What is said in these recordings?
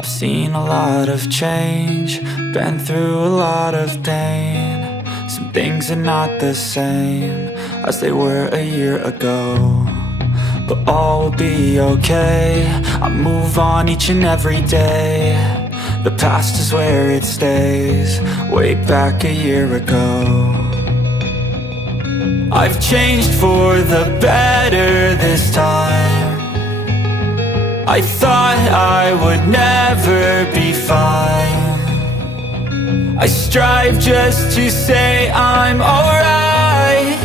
I've seen a lot of change, been through a lot of pain. Some things are not the same as they were a year ago, but all will be okay. I move on each and every day. The past is where it stays, way back a year ago. I've changed for the better this time. I thought I would never be fine. I strive just to say I'm alright,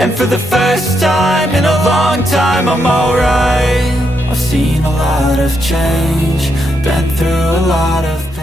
and for the first time in a long time I'm alright. I've seen a lot of change, been through a lot of